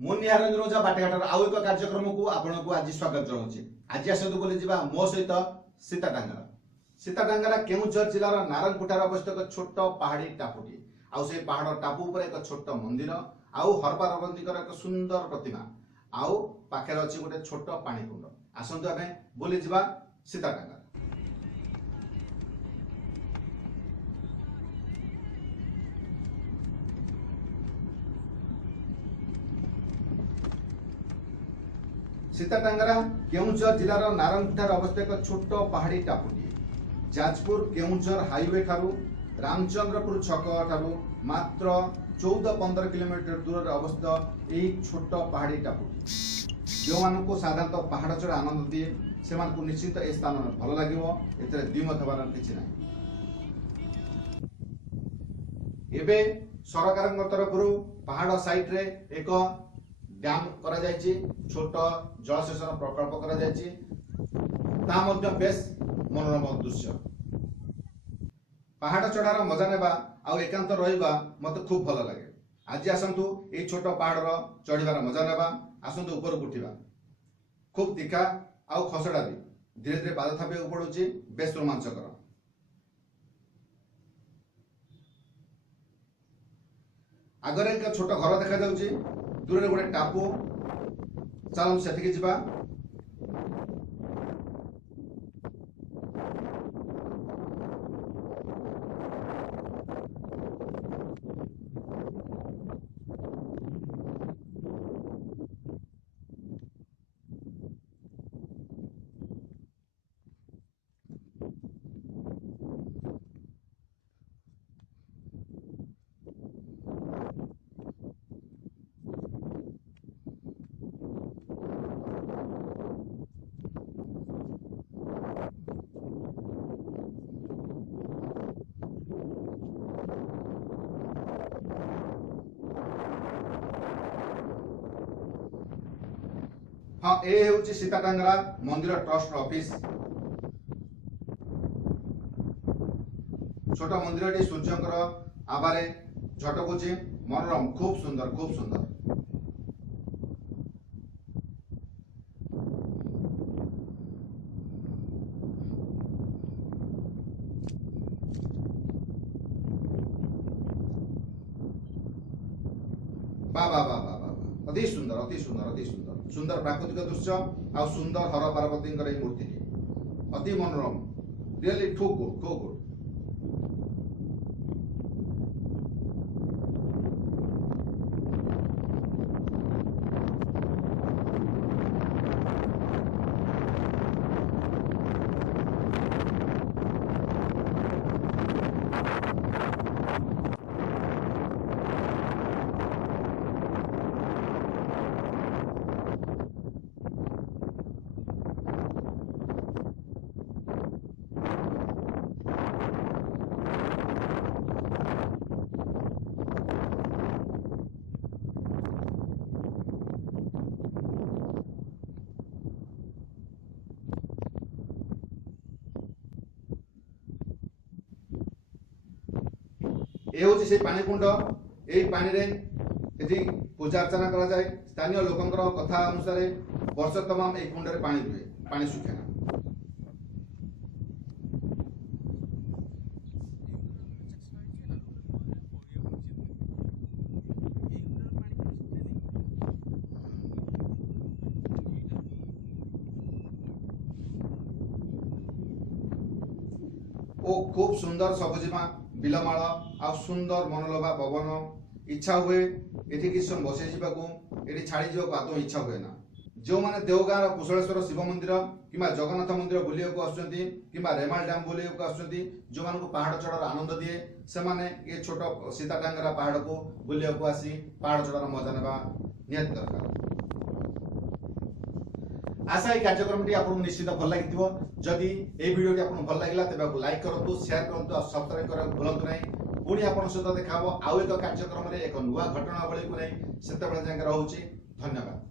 ମୁଁ ନିହାରଞ୍ଜନ ଓଝା ବାଟଘାଟର ଆଉ ଏକ କାର୍ଯ୍ୟକ୍ରମକୁ ଆପଣଙ୍କୁ ଆଜି ସ୍ୱାଗତ ଜଣାଉଛି। ଆଜି ଆସନ୍ତୁ ବୋଲି ଯିବା ମୋ ସହିତ ସୀତାଟାଙ୍ଗରା। ସୀତାଟାଙ୍ଗରା କେଉଁଝର ଜିଲ୍ଲାର ନାରଙ୍ଗପୁଠାରେ ଅବସ୍ଥିତ ଏକ ଛୋଟ ପାହାଡୀ ଟାପୁଟିଏ। ଆଉ ସେଇ ପାହାଡ ଟାପୁ ଉପରେ ଏକ ଛୋଟ ମନ୍ଦିର, ଆଉ ହରପାର୍ବତୀଙ୍କର ଏକ ସୁନ୍ଦର ପ୍ରତିମା, ଆଉ ପାଖରେ ଅଛି ଗୋଟେ ଛୋଟ ପାଣିକୁଣ୍ଡ। ଆସନ୍ତୁ ଆମେ ବୁଲି ଯିବା ସୀତାଟାଙ୍ଗରା। ସୀତାଟାଙ୍ଗରା କେଉଁଝର ଜିଲ୍ଲାର ନାରଙ୍ଗପୁଠାରେ ଅବସ୍ଥିତ ଏକ ଛୋଟ ପାହାଡୀ ଟାପୁଟିଏ। ଯାଜପୁର କେଉଁଝର ହାଇୱେ ଠାରୁ ରାମଚନ୍ଦ୍ରପୁର ଛକ ଠାରୁ ମାତ୍ର 14-15 କିଲୋମିଟର ଦୂରରେ ଅବସ୍ଥିତ ଏହି ଛୋଟ ପାହାଡୀ ଟାପୁଟି ଯେଉଁମାନଙ୍କୁ ସାଧାରଣତଃ ପାହାଡ ଚଢା ଆନନ୍ଦ ଦିଏ, ସେମାନଙ୍କୁ ନିଶ୍ଚିତ ଏ ସ୍ଥାନ ଭଲ ଲାଗିବ। ଏଥିରେ ଦ୍ୱିମତ ହେବାର କିଛି ନାହିଁ। ଏବେ ସରକାରଙ୍କ ତରଫରୁ ପାହାଡ ସାଇଟରେ ଏକ ଡ୍ୟାମ କରାଯାଇଛି, ଛୋଟ ଜଳସେଚନ ପ୍ରକଳ୍ପ କରାଯାଇଛି। ତାହା ମଧ୍ୟ ବେଶ ମନୋରମ ଦୃଶ୍ୟ। ପାହାଡ ଚଢାର ମଜା ନେବା ଆଉ ଏକାନ୍ତ ରହିବା ମତେ ଖୁବ ଭଲ ଲାଗେ। ଆଜି ଆସନ୍ତୁ ଏଇ ଛୋଟ ପାହାଡର ଚଢିବାର ମଜା ନେବା। ଆସନ୍ତୁ ଉପରକୁ ଉଠିବା। ଖୁବ ତୀଖା ଆଉ ଖସଡା ବି, ଧୀରେ ଧୀରେ ପାଦ ଥାପିବାକୁ ପଡୁଛି, ବେଶ ରୋମାଞ୍ଚକର। ଆଗରେ ଏକ ଛୋଟ ଘର ଦେଖାଯାଉଛି, ଦୂରରେ ଗୋଟେ ଟାପୁ। ଚାଲନ୍ତୁ ସେଠିକି ଯିବା। हाँ, ए हेउची ସୀତାଟାଙ୍ଗରା मंदिर ट्रस्ट ऑफिस। छोट मंदिरटी सूर्यंकर आबारे झटकुची, मनोरम, खूब सुंदर, खूब सुंदर। वाह वाह वाह वाह वाह, अति सुंदर, अति सुंदर, अति सुंदर। सुंदर प्राकृतिक दृश्य आ सुंदर हर पार्वती मूर्ति, अति मनोरम, really too good, too good. ए हूँ से पानी कुंड। यही पानी रे एठी पूजा अर्चना करा जाए। स्थानीय लोकंकर कथा अनुसार वर्ष तमाम ए कुंड रे पानी रुहे, पानी सुखे ना। ओ खूब सुंदर सबुजिमा बिलमाल आ सुंदर मनलोभा पवन। इच्छा हुए एठी किछ समय बसै जिबाकू, एठी छाड़ी जिबाकू आदौ इच्छा हुए ना। जो माने देवगाँर कुशलेश्वर शिव मंदिर किंबा जगन्नाथ मंदिर बुलियाकू आसुचंती, किंबा रेमाल डैम बुलियाकू आसुचंती, जो मानकू पहाड़ चढ़ार आनंद दिए, से माने ये छोट सीताटांगरा पहाड़ को बुलियाकू आसी पहाड़ चढ़ार मजा नेबा निहाती दरकार। आशा ये कार्यक्रम आपको निश्चित भल लगी। जदि ये वीडियो आपको भल लगा तेज लाइक करूँ, शेयर करूँ और सब्सक्राइब करने भूलु ना। पुणी आप सहित देखा आउ एक कार्यक्रम एक नुआ घटनावली को नहीं, से रोचे। धन्यवाद।